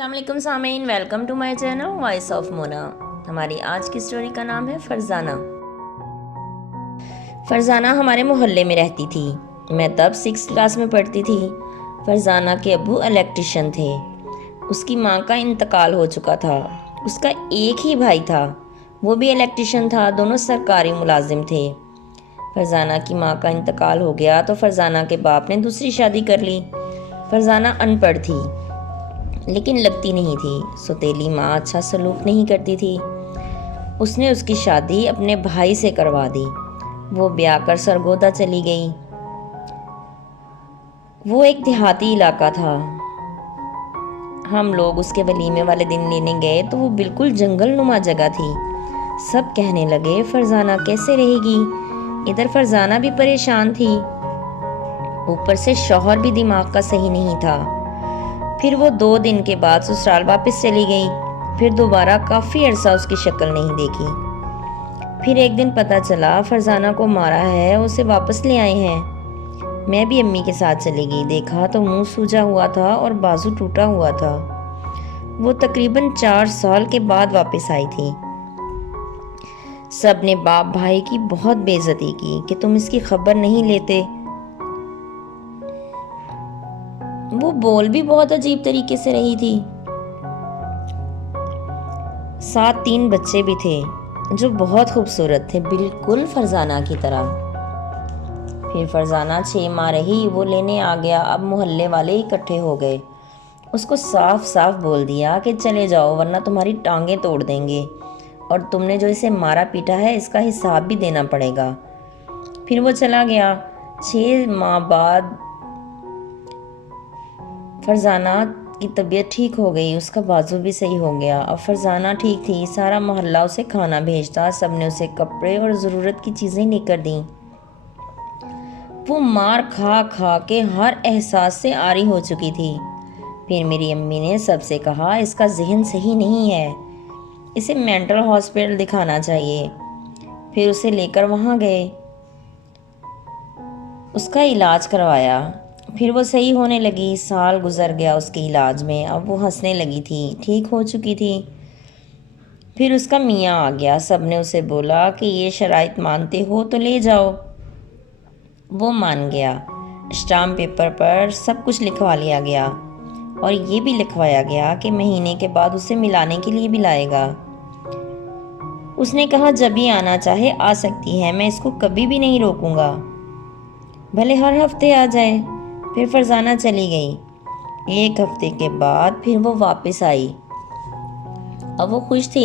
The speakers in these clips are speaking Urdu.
السلام علیکم سامعین، welcome to my channel voice of Mona. ہماری آج کی سٹوری کا نام ہے فرزانہ۔ فرزانہ ہمارے محلے میں رہتی تھی۔ میں تب 6 کلاس میں پڑھتی تھی۔ فرزانہ کے ابو الیکٹریشین تھے۔ اس کی ماں کا انتقال ہو چکا تھا۔ اس کا ایک ہی بھائی تھا، وہ بھی الیکٹریشین تھا، دونوں سرکاری ملازم تھے۔ فرزانہ کی ماں کا انتقال ہو گیا تو فرزانہ کے باپ نے دوسری شادی کر لی۔ فرزانہ ان پڑھ تھی لیکن لگتی نہیں تھی۔ سوتیلی ماں اچھا سلوک نہیں کرتی تھی۔ اس نے اس کی شادی اپنے بھائی سے کروا دی۔ وہ بیاہ کر سرگودا چلی گئی۔ وہ ایک دیہاتی علاقہ تھا۔ ہم لوگ اس کے ولیمے والے دن لینے گئے تو وہ بالکل جنگل نما جگہ تھی۔ سب کہنے لگے فرزانہ کیسے رہے گی؟ ادھر فرزانہ بھی پریشان تھی، اوپر سے شوہر بھی دماغ کا صحیح نہیں تھا۔ پھر وہ 2 دن کے بعد سسرال واپس چلی گئی۔ پھر دوبارہ کافی عرصہ اس کی شکل نہیں دیکھی۔ پھر ایک دن پتہ چلا فرزانہ کو مارا ہے، اسے واپس لے آئے ہیں۔ میں بھی امی کے ساتھ چلی گئی، دیکھا تو منہ سوجا ہوا تھا اور بازو ٹوٹا ہوا تھا۔ وہ تقریباً 4 سال کے بعد واپس آئی تھی۔ سب نے باپ بھائی کی بہت بے عزتی کی کہ تم اس کی خبر نہیں لیتے۔ وہ بول بھی بہت عجیب طریقے سے رہی تھی۔ ساتھ 3 بچے بھی تھے جو بہت خوبصورت تھے، بالکل فرزانہ کی طرح۔ پھر فرزانہ 6 ماہ رہی، وہ لینے آ گیا۔ اب محلے والے اکٹھے ہو گئے۔ اس کو صاف صاف بول دیا کہ چلے جاؤ ورنہ تمہاری ٹانگیں توڑ دیں گے، اور تم نے جو اسے مارا پیٹا ہے اس کا حساب بھی دینا پڑے گا۔ پھر وہ چلا گیا۔ 6 ماہ بعد فرزانہ کی طبیعت ٹھیک ہو گئی، اس کا بازو بھی صحیح ہو گیا۔ اب فرزانہ ٹھیک تھی، سارا محلہ اسے کھانا بھیجتا، سب نے اسے کپڑے اور ضرورت کی چیزیں لے کر دیں۔ وہ مار کھا کھا کے ہر احساس سے عاری ہو چکی تھی۔ پھر میری امی نے سب سے کہا اس کا ذہن صحیح نہیں ہے، اسے مینٹل ہاسپٹل دکھانا چاہیے۔ پھر اسے لے کر وہاں گئے، اس کا علاج کروایا۔ پھر وہ صحیح ہونے لگی۔ سال گزر گیا اس کے علاج میں۔ اب وہ ہنسنے لگی تھی، ٹھیک ہو چکی تھی۔ پھر اس کا میاں آ گیا۔ سب نے اسے بولا کہ یہ شرائط مانتے ہو تو لے جاؤ۔ وہ مان گیا۔ اسٹامپ پیپر پر سب کچھ لکھوا لیا گیا، اور یہ بھی لکھوایا گیا کہ مہینے کے بعد اسے ملانے کے لیے بھی لائے گا۔ اس نے کہا جب بھی آنا چاہے آ سکتی ہے، میں اس کو کبھی بھی نہیں روکوں گا، بھلے ہر ہفتے آ جائے۔ پھر فرزانہ چلی گئی۔ 1 ہفتے کے بعد پھر وہ واپس آئی۔ اب وہ خوش تھی۔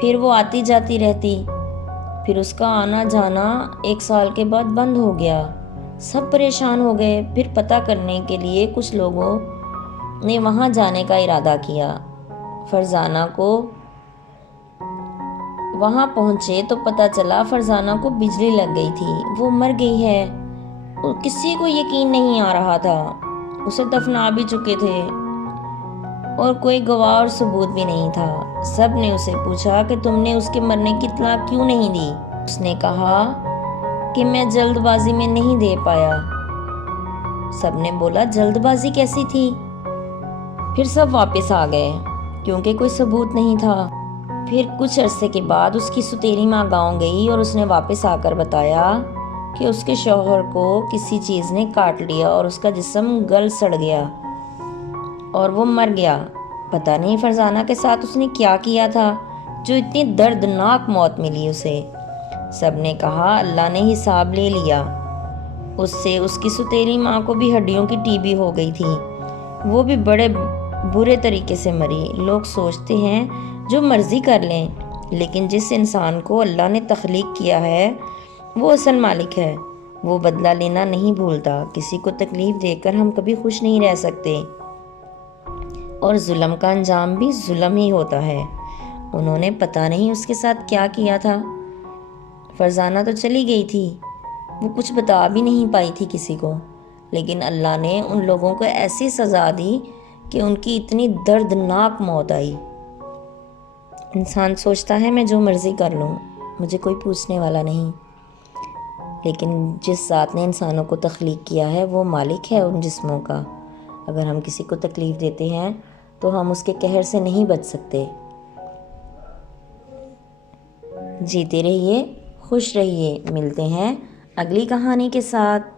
پھر وہ آتی جاتی رہتی۔ پھر اس کا آنا جانا 1 سال کے بعد بند ہو گیا۔ سب پریشان ہو گئے۔ پھر پتہ کرنے کے لیے کچھ لوگوں نے وہاں جانے کا ارادہ کیا۔ فرزانہ کو وہاں پہنچے تو پتہ چلا فرزانہ کو بجلی لگ گئی تھی، وہ مر گئی ہے۔ کسی کو یقین نہیں آ رہا تھا، اسے دفنا بھی چکے تھے، اور کوئی گواہ اور ثبوت بھی نہیں تھا۔ سب نے اسے پوچھا کہ تم نے اس کے مرنے کی اطلاع کیوں نہیں دی؟ اس نے کہا کہ میں جلد بازی میں نہیں دے پایا۔ سب نے بولا جلد بازی کیسی تھی؟ پھر سب واپس آ گئے کیونکہ کوئی ثبوت نہیں تھا۔ پھر کچھ عرصے کے بعد اس کی سوتیلی ماں گاؤں گئی اور اس نے واپس آ کر بتایا کہ اس کے شوہر کو کسی چیز نے کاٹ لیا اور اس کا جسم گل سڑ گیا اور وہ مر گیا۔ پتہ نہیں فرزانہ کے ساتھ اس نے کیا کیا تھا جو اتنی دردناک موت ملی اسے۔ سب نے کہا اللہ نے حساب لے لیا اس سے۔ اس کی سوتیلی ماں کو بھی ہڈیوں کی ٹی بی ہو گئی تھی، وہ بھی بڑے برے طریقے سے مری۔ لوگ سوچتے ہیں جو مرضی کر لیں، لیکن جس انسان کو اللہ نے تخلیق کیا ہے وہ اصل مالک ہے۔ وہ بدلہ لینا نہیں بھولتا۔ کسی کو تکلیف دے کر ہم کبھی خوش نہیں رہ سکتے، اور ظلم کا انجام بھی ظلم ہی ہوتا ہے۔ انہوں نے پتہ نہیں اس کے ساتھ کیا کیا تھا۔ فرزانہ تو چلی گئی تھی، وہ کچھ بتا بھی نہیں پائی تھی کسی کو، لیکن اللہ نے ان لوگوں کو ایسی سزا دی کہ ان کی اتنی دردناک موت آئی۔ انسان سوچتا ہے میں جو مرضی کر لوں، مجھے کوئی پوچھنے والا نہیں، لیکن جس ذات نے انسانوں کو تخلیق کیا ہے وہ مالک ہے ان جسموں کا۔ اگر ہم کسی کو تکلیف دیتے ہیں تو ہم اس کے قہر سے نہیں بچ سکتے۔ جیتے رہیے، خوش رہیے، ملتے ہیں اگلی کہانی کے ساتھ۔